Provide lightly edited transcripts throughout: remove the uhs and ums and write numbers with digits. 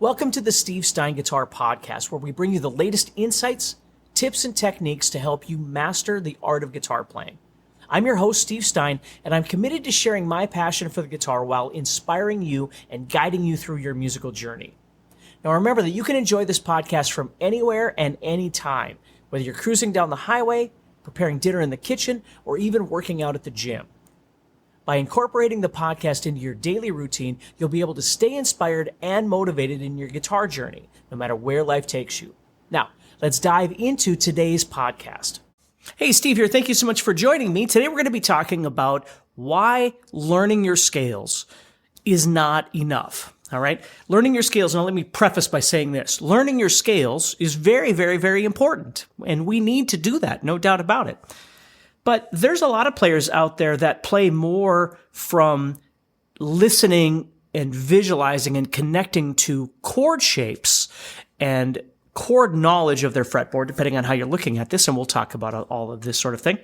Welcome to the Steve Stein Guitar Podcast, where we bring you the latest insights, tips, and techniques to help you master the art of guitar playing. I'm your host, Steve Stein, and I'm committed to sharing my passion for the guitar while inspiring you and guiding you through your musical journey. Now remember that you can enjoy this podcast from anywhere and anytime, whether you're cruising down the highway, preparing dinner in the kitchen, or even working out at the gym. By incorporating the podcast into your daily routine, you'll be able to stay inspired and motivated in your guitar journey, no matter where life takes you. Now, let's dive into today's podcast. Hey, Steve here. Thank you so much for joining me. Today we're going to be talking about why learning your scales is not enough. All right? Learning your scales, now let me preface by saying this. Learning your scales is very, very, very important, and we need to do that, no doubt about it. But there's a lot of players out there that play more from listening and visualizing and connecting to chord shapes and chord knowledge of their fretboard, depending on how you're looking at this, and we'll talk about all of this sort of thing,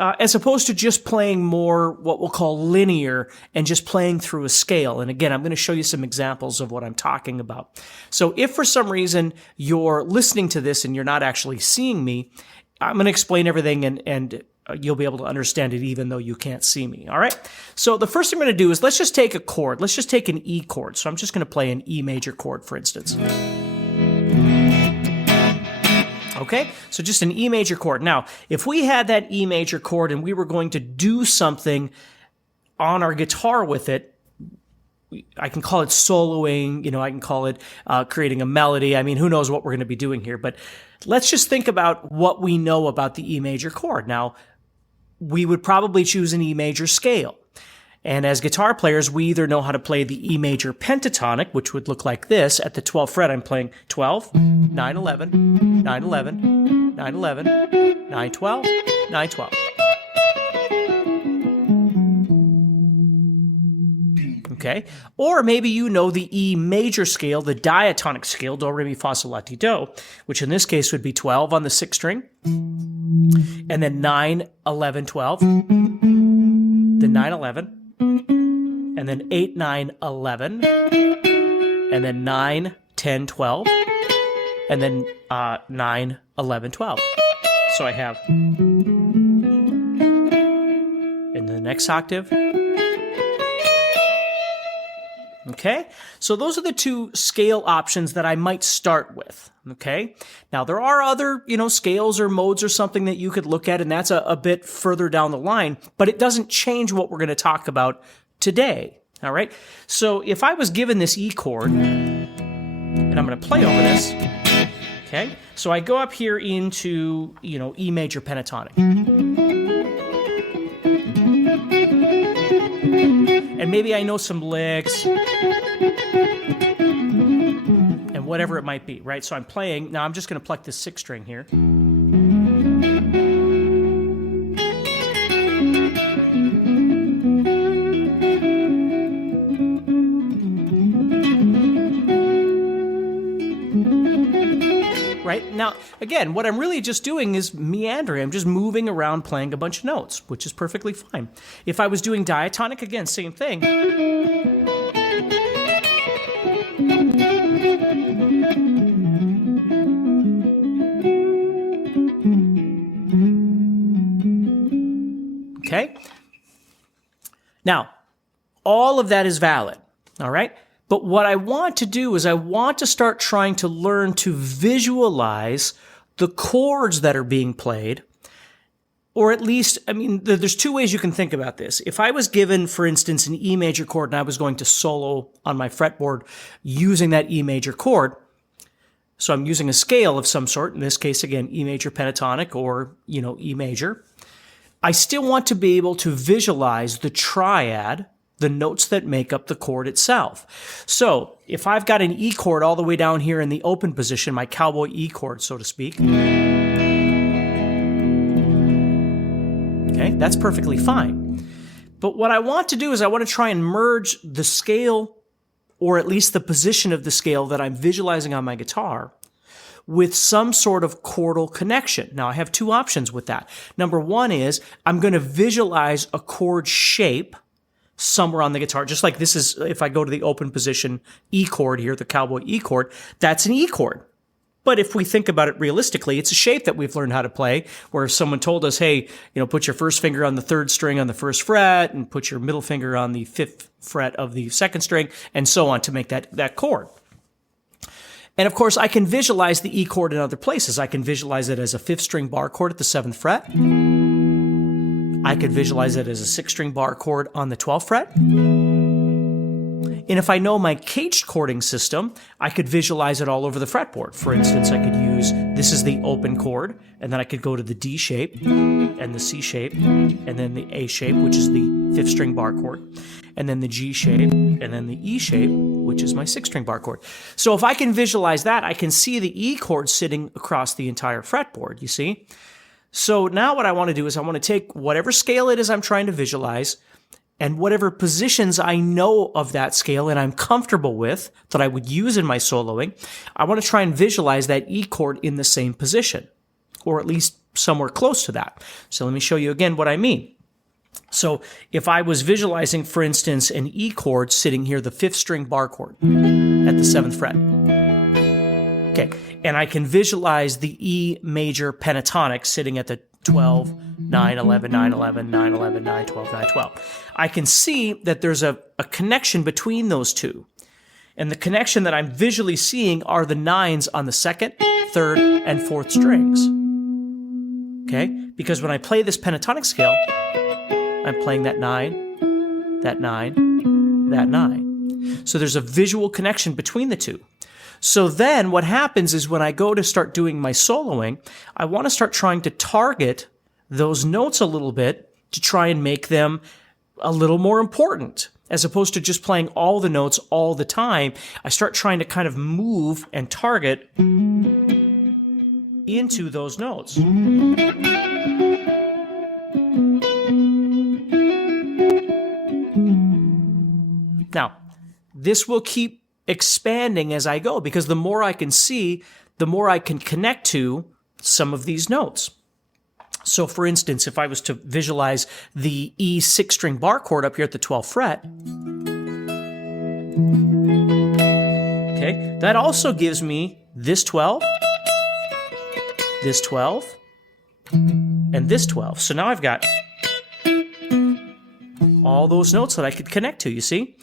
as opposed to just playing more what we'll call linear and just playing through a scale. And again, I'm going to show you some examples of what I'm talking about. So if for some reason you're listening to this and you're not actually seeing me, I'm going to explain everything and you'll be able to understand it even though you can't see me, all right? So the first thing I'm going to do is let's just take a chord. Let's just take an E chord. So I'm just going to play an E major chord, for instance. Okay, so just an E major chord. Now, if we had that E major chord and we were going to do something on our guitar with it, I can call it soloing, I can call it creating a melody. I mean, who knows what we're going to be doing here, but let's just think about what we know about the E major chord. Now, we would probably choose an E major scale. And as guitar players, we either know how to play the E major pentatonic, which would look like this. At the 12th fret, I'm playing 12, 9, 11, 9, 11, 9, 11, 9, 12, 9, 12. Okay, or maybe you know the E major scale, the diatonic scale, do, re, mi, fa, sol, la, ti, do, which in this case would be 12 on the 6th string, and then 9, 11, 12, then 9, 11, and then 8, 9, 11, and then 9, 10, 12, and then 9, 11, 12. So I have in the next octave. Okay, so those are the two scale options that I might start with, okay? Now, there are other, scales or modes or something that you could look at, and that's a bit further down the line, but it doesn't change what we're going to talk about today, all right? So if I was given this E chord, and I'm going to play over this, okay? So I go up here into, E major pentatonic. And maybe I know some licks and whatever it might be, right? So I'm playing. Now I'm just going to pluck this 6th string here. Right? Now, again, what I'm really just doing is meandering. I'm just moving around playing a bunch of notes, which is perfectly fine. If I was doing diatonic, again, same thing. Okay? Now, all of that is valid, all right? But what I want to do is I want to start trying to learn to visualize the chords that are being played, or at least, there's two ways you can think about this. If I was given, for instance, an E major chord and I was going to solo on my fretboard using that E major chord, so I'm using a scale of some sort, in this case, again, E major pentatonic or, E major, I still want to be able to visualize the triad, the notes that make up the chord itself. So if I've got an E chord all the way down here in the open position, my cowboy E chord, so to speak, okay, that's perfectly fine. But what I want to do is I want to try and merge the scale, or at least the position of the scale that I'm visualizing on my guitar, with some sort of chordal connection. Now, I have two options with that. Number one is I'm going to visualize a chord shape somewhere on the guitar. Just like this is, if I go to the open position E chord here, the cowboy E chord, that's an E chord. But if we think about it realistically, it's a shape that we've learned how to play, where if someone told us, hey, put your first finger on the third string on the first fret and put your middle finger on the fifth fret of the second string and so on to make that chord. And of course, I can visualize the E chord in other places. I can visualize it as a fifth string bar chord at the seventh fret. I could visualize it as a sixth string bar chord on the 12th fret. And if I know my CAGED chording system, I could visualize it all over the fretboard. For instance, I could use, this is the open chord, and then I could go to the D shape, and the C shape, and then the A shape, which is the fifth string bar chord, and then the G shape, and then the E shape, which is my sixth string bar chord. So if I can visualize that, I can see the E chord sitting across the entire fretboard, you see? So now what I want to do is I want to take whatever scale it is I'm trying to visualize, and whatever positions I know of that scale and I'm comfortable with that I would use in my soloing, I want to try and visualize that E chord in the same position, or at least somewhere close to that. So let me show you again what I mean. So if I was visualizing, for instance, an E chord sitting here, the fifth string bar chord at the seventh fret. Okay, and I can visualize the E major pentatonic sitting at the 12, 9, 11, 9, 11, 9, 11, 9, 12, 9, 12. I can see that there's a connection between those two. And the connection that I'm visually seeing are the nines on the second, third, and fourth strings. Okay? Because when I play this pentatonic scale, I'm playing that 9, that 9, that 9. So there's a visual connection between the two. So then what happens is when I go to start doing my soloing, I want to start trying to target those notes a little bit to try and make them a little more important. As opposed to just playing all the notes all the time, I start trying to kind of move and target into those notes. Now, this will keep expanding as I go, because the more I can see, the more I can connect to some of these notes. So for instance, if I was to visualize the E six string bar chord up here at the 12th fret, okay, that also gives me this 12, and this 12. So now I've got all those notes that I could connect to, you see?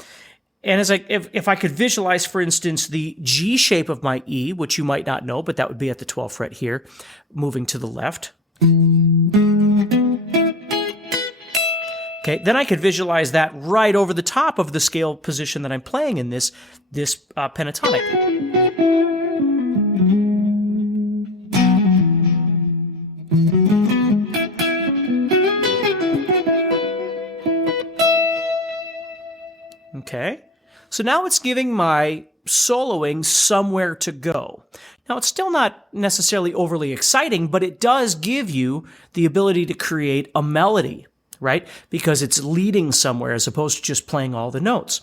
And if I could visualize, for instance, the G shape of my E, which you might not know, but that would be at the 12th fret here, moving to the left. Okay, then I could visualize that right over the top of the scale position that I'm playing in this pentatonic. Okay. So now it's giving my soloing somewhere to go. Now, it's still not necessarily overly exciting, but it does give you the ability to create a melody, right? Because it's leading somewhere as opposed to just playing all the notes.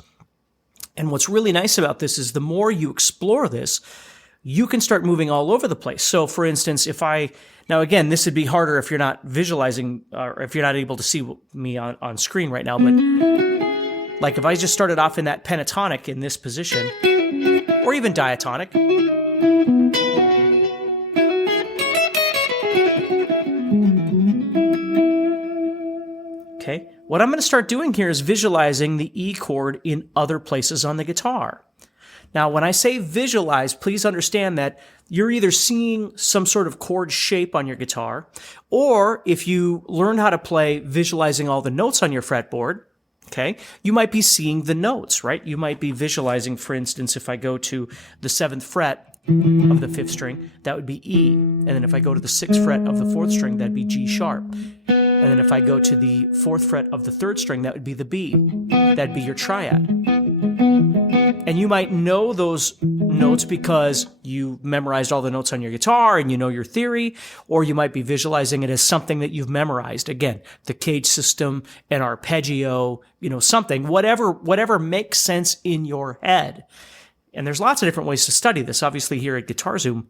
And what's really nice about this is the more you explore this, you can start moving all over the place. So, for instance, now again, this would be harder if you're not visualizing, or if you're not able to see me on screen right now, but like if I just started off in that pentatonic in this position, or even diatonic. Okay, what I'm going to start doing here is visualizing the E chord in other places on the guitar. Now, when I say visualize, please understand that you're either seeing some sort of chord shape on your guitar, or if you learn how to play visualizing all the notes on your fretboard, okay, you might be seeing the notes, right? You might be visualizing, for instance, if I go to the 7th fret of the 5th string, that would be E. And then if I go to the 6th fret of the 4th string, that'd be G sharp. And then if I go to the 4th fret of the 3rd string, that would be the B. That'd be your triad. And you might know those notes because you memorized all the notes on your guitar and you know your theory, or you might be visualizing it as something that you've memorized. Again, the CAGED system, an arpeggio, something, whatever makes sense in your head. And there's lots of different ways to study this. Obviously, here at GuitarZoom,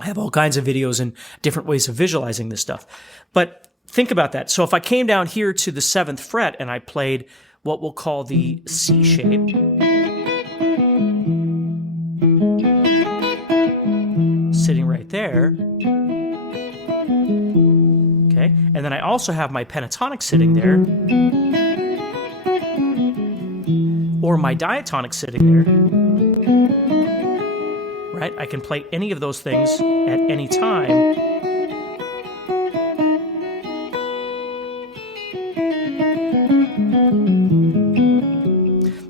I have all kinds of videos and different ways of visualizing this stuff. But think about that. So if I came down here to the 7th fret and I played what we'll call the C shape. Sitting right there. Okay, and then I also have my pentatonic sitting there, or my diatonic sitting there. Right? I can play any of those things at any time.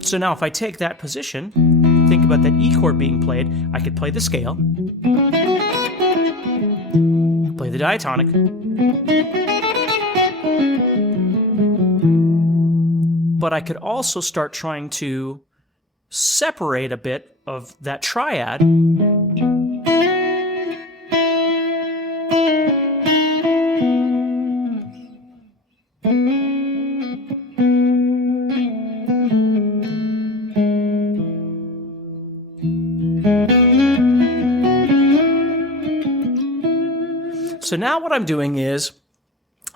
So now if I take that position, think about that E chord being played, I could play the scale, play the diatonic, but I could also start trying to separate a bit of that triad. So now what I'm doing is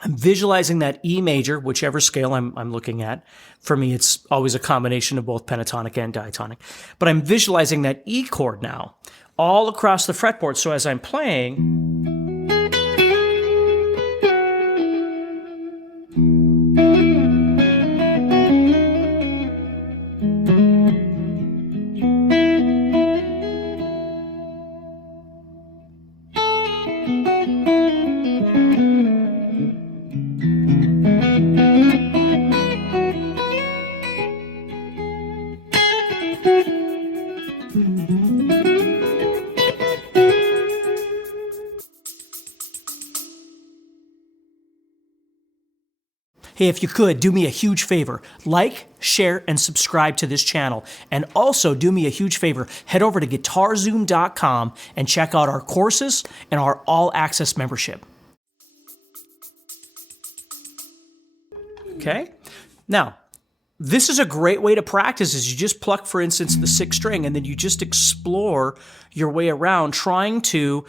I'm visualizing that E major, whichever scale I'm looking at. For me, it's always a combination of both pentatonic and diatonic. But I'm visualizing that E chord now all across the fretboard. So as I'm playing, hey, if you could, do me a huge favor. Like, share, and subscribe to this channel. And also, do me a huge favor. Head over to GuitarZoom.com and check out our courses and our all-access membership. Okay? Now, this is a great way to practice is you just pluck, for instance, the sixth string, and then you just explore your way around trying to,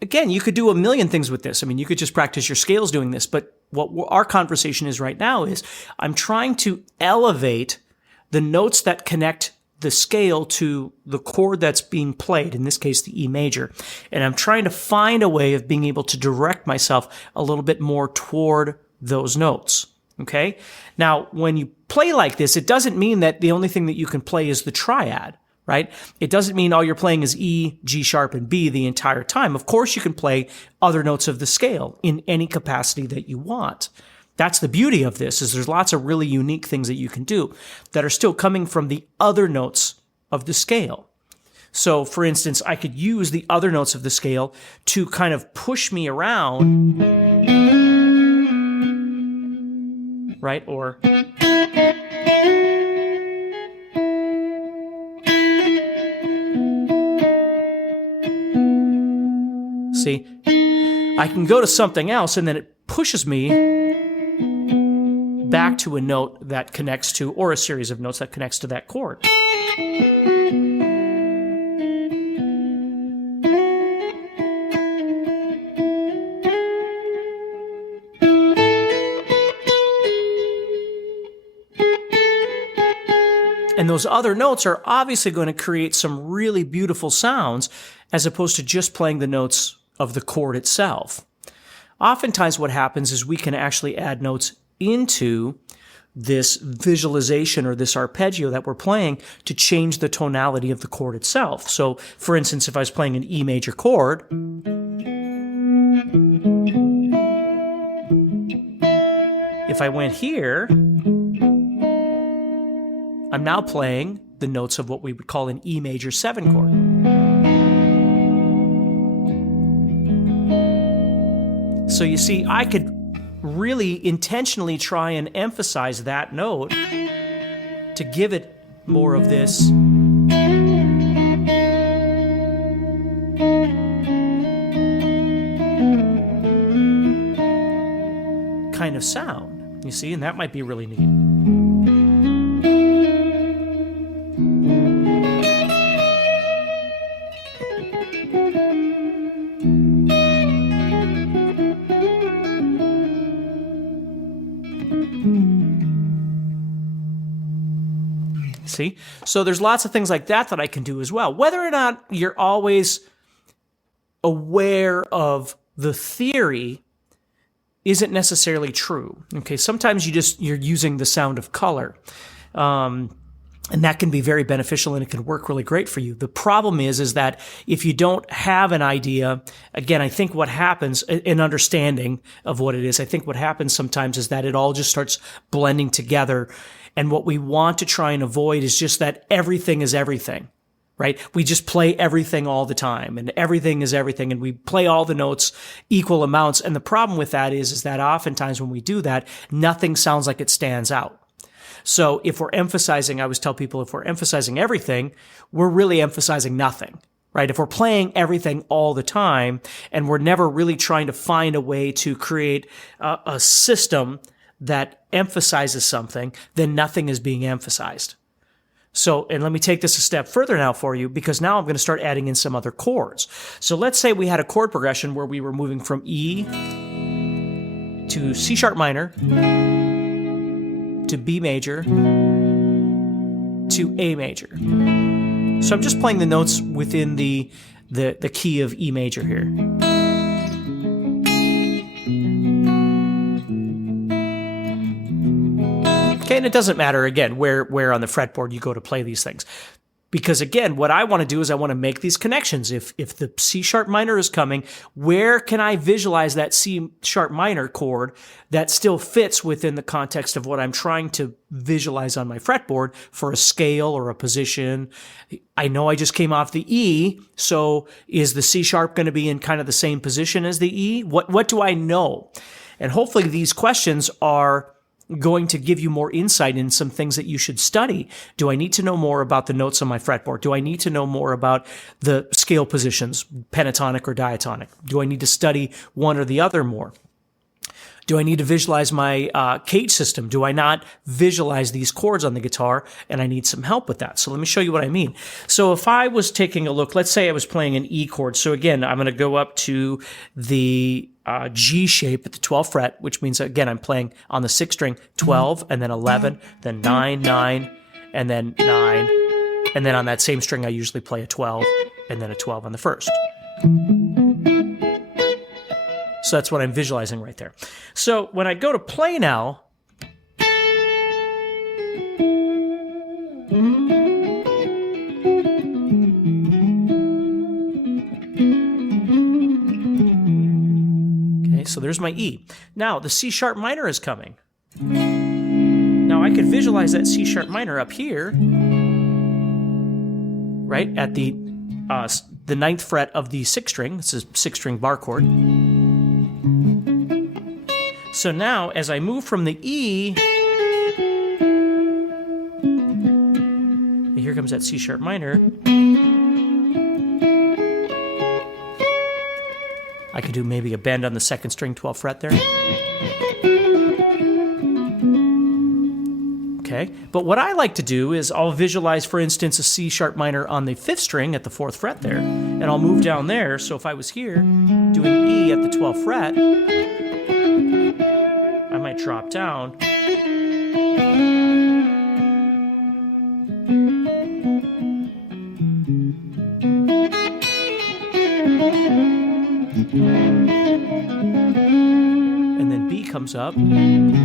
again, you could do a million things with this. I mean, you could just practice your scales doing this, but what our conversation is right now is I'm trying to elevate the notes that connect the scale to the chord that's being played, in this case, the E major. And I'm trying to find a way of being able to direct myself a little bit more toward those notes. Okay? Now, when you play like this, it doesn't mean that the only thing that you can play is the triad. Right? It doesn't mean all you're playing is E, G sharp, and B the entire time. Of course, you can play other notes of the scale in any capacity that you want. That's the beauty of this, is there's lots of really unique things that you can do that are still coming from the other notes of the scale. So, for instance, I could use the other notes of the scale to kind of push me around, right? Or see, I can go to something else and then it pushes me back to a note that connects to, or a series of notes that connects to that chord. And those other notes are obviously going to create some really beautiful sounds as opposed to just playing the notes of the chord itself. Oftentimes what happens is we can actually add notes into this visualization or this arpeggio that we're playing to change the tonality of the chord itself. So, for instance, if I was playing an E major chord, if I went here, I'm now playing the notes of what we would call an E major 7 chord. So you see, I could really intentionally try and emphasize that note to give it more of this kind of sound, you see, and that might be really neat. See? So there's lots of things like that I can do as well. Whether or not you're always aware of the theory isn't necessarily true. Okay, sometimes you're using the sound of color. And that can be very beneficial and it can work really great for you. The problem is that if you don't have an idea, again, I think what happens, an understanding of what it is, I think what happens sometimes is that it all just starts blending together. And what we want to try and avoid is just that everything is everything, right? We just play everything all the time and everything is everything and we play all the notes equal amounts. And the problem with that is that oftentimes when we do that, nothing sounds like it stands out. So if we're emphasizing, I always tell people, if we're emphasizing everything, we're really emphasizing nothing, right? If we're playing everything all the time and we're never really trying to find a way to create a system that emphasizes something, then nothing is being emphasized. So, and let me take this a step further now for you, because now I'm going to start adding in some other chords. So let's say we had a chord progression where we were moving from E to C sharp minor, to B major, to A major. So I'm just playing the notes within the key of E major here. Okay, and it doesn't matter, again, where on the fretboard you go to play these things. Because again, what I want to do is I want to make these connections. If the C sharp minor is coming, where can I visualize that C sharp minor chord that still fits within the context of what I'm trying to visualize on my fretboard for a scale or a position? I know I just came off the E, so is the C sharp going to be in kind of the same position as the E? What do I know? And hopefully these questions are going to give you more insight in some things that you should study. Do I need to know more about the notes on my fretboard? Do I need to know more about the scale positions, pentatonic or diatonic? Do I need to study one or the other more? Do I need to visualize my CAGED system? Do I not visualize these chords on the guitar? And I need some help with that. So let me show you what I mean. So if I was taking a look, let's say I was playing an E chord. So again, I'm going to go up to the G shape at the 12th fret, which means, again, I'm playing on the 6th string, 12, and then 11, then 9, 9, and then 9. And then on that same string, I usually play a 12, and then a 12 on the 1st. So that's what I'm visualizing right there. So when I go to play now, okay, so there's my E. Now the C sharp minor is coming. Now I could visualize that C sharp minor up here, right, at the 9th fret of the 6th string. This is 6th string bar chord. So now, as I move from the E, here comes that C sharp minor. I could do maybe a bend on the 2nd string, 12th fret there. Okay, but what I like to do is I'll visualize, for instance, a C sharp minor on the 5th string at the 4th fret there, and I'll move down there. So if I was here doing E at the 12th fret, I might drop down. And then B comes up. Again,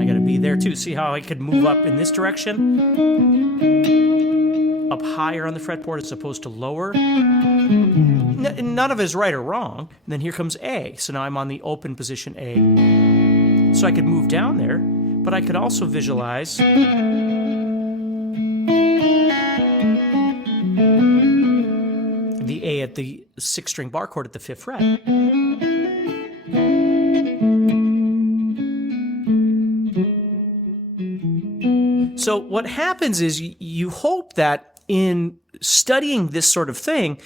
I got to be there too. See how I could move up in this direction? Up higher on the fretboard as opposed to lower? None of it is right or wrong. And then here comes A. So now I'm on the open position A. So I could move down there, but I could also visualize the A at the 6th string bar chord at the 5th fret. So what happens is you hope that in studying this sort of thing,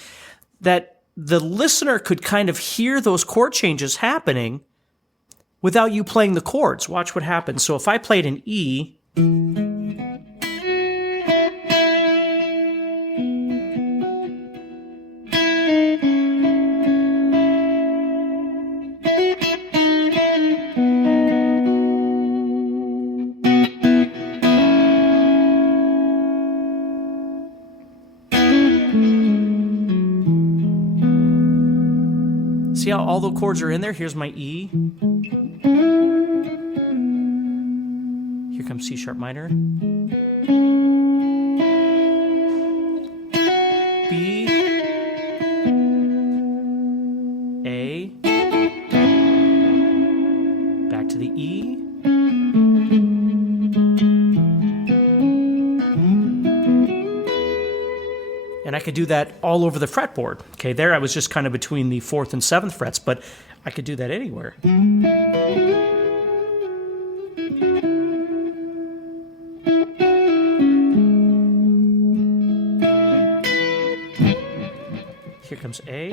that the listener could kind of hear those chord changes happening without you playing the chords. Watch what happens. So if I played an E, See how all the chords are in there? Here's my E. Here comes C sharp minor. B. A. Back to the E. And I could do that all over the fretboard. Okay, there I was just kind of between the 4th and 7th frets, but I could do that anywhere. Here comes A.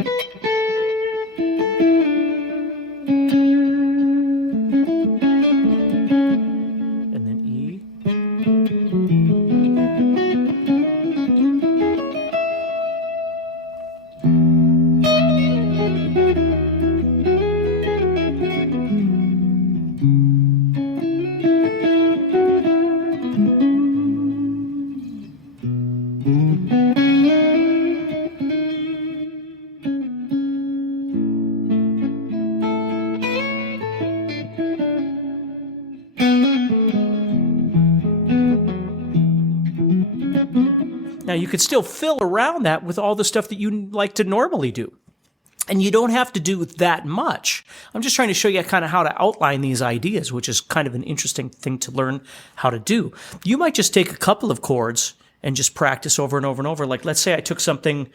And then E. Now, you could still fill around that with all the stuff that you like to normally do. And you don't have to do that much. I'm just trying to show you kind of how to outline these ideas, which is kind of an interesting thing to learn how to do. You might just take a couple of chords and just practice over and over and over. Like, let's say I took something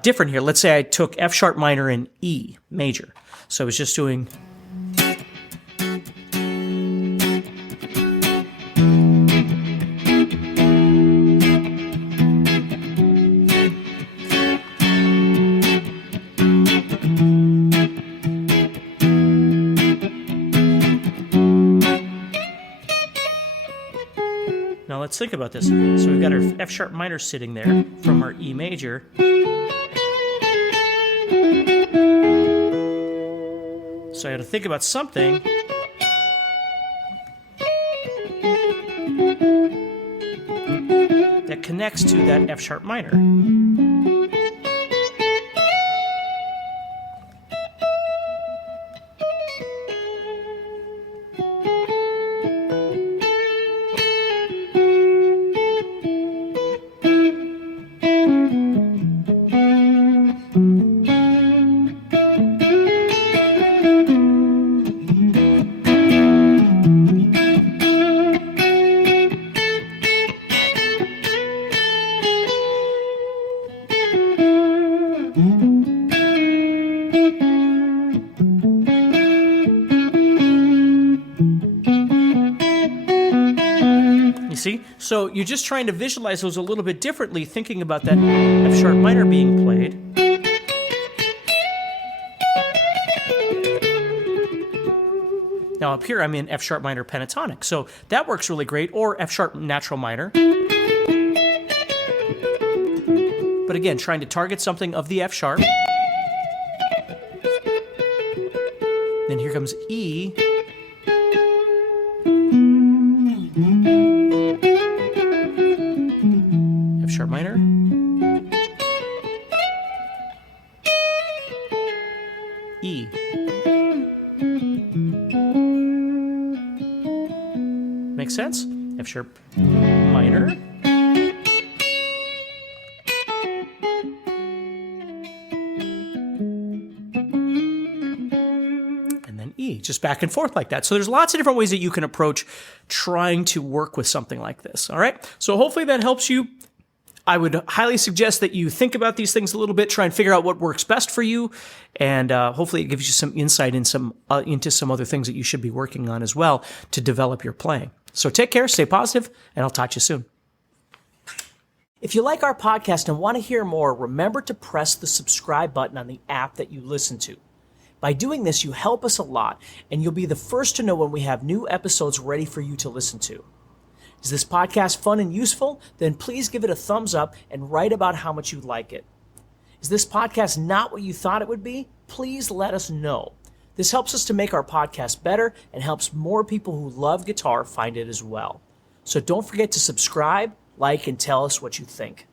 different here. Let's say I took F sharp minor and E major. So I was just doing... Now let's think about this. So we've got our F sharp minor sitting there from our E major. So I had to think about something that connects to that F sharp minor. See? So you're just trying to visualize those a little bit differently, thinking about that F sharp minor being played. Now up here I'm in F sharp minor pentatonic, so that works really great, or F sharp natural minor. But again, trying to target something of the F sharp. Then here comes E. F sharp minor. E. Make sense? F sharp minor. E, just back and forth like that. So there's lots of different ways that you can approach trying to work with something like this, all right? So hopefully that helps you. I would highly suggest that you think about these things a little bit, try and figure out what works best for you, and hopefully it gives you some insight into some other things that you should be working on as well to develop your playing. So take care, stay positive, and I'll talk to you soon. If you like our podcast and want to hear more, remember to press the subscribe button on the app that you listen to. By doing this, you help us a lot, and you'll be the first to know when we have new episodes ready for you to listen to. Is this podcast fun and useful? Then please give it a thumbs up and write about how much you like it. Is this podcast not what you thought it would be? Please let us know. This helps us to make our podcast better and helps more people who love guitar find it as well. So don't forget to subscribe, like, and tell us what you think.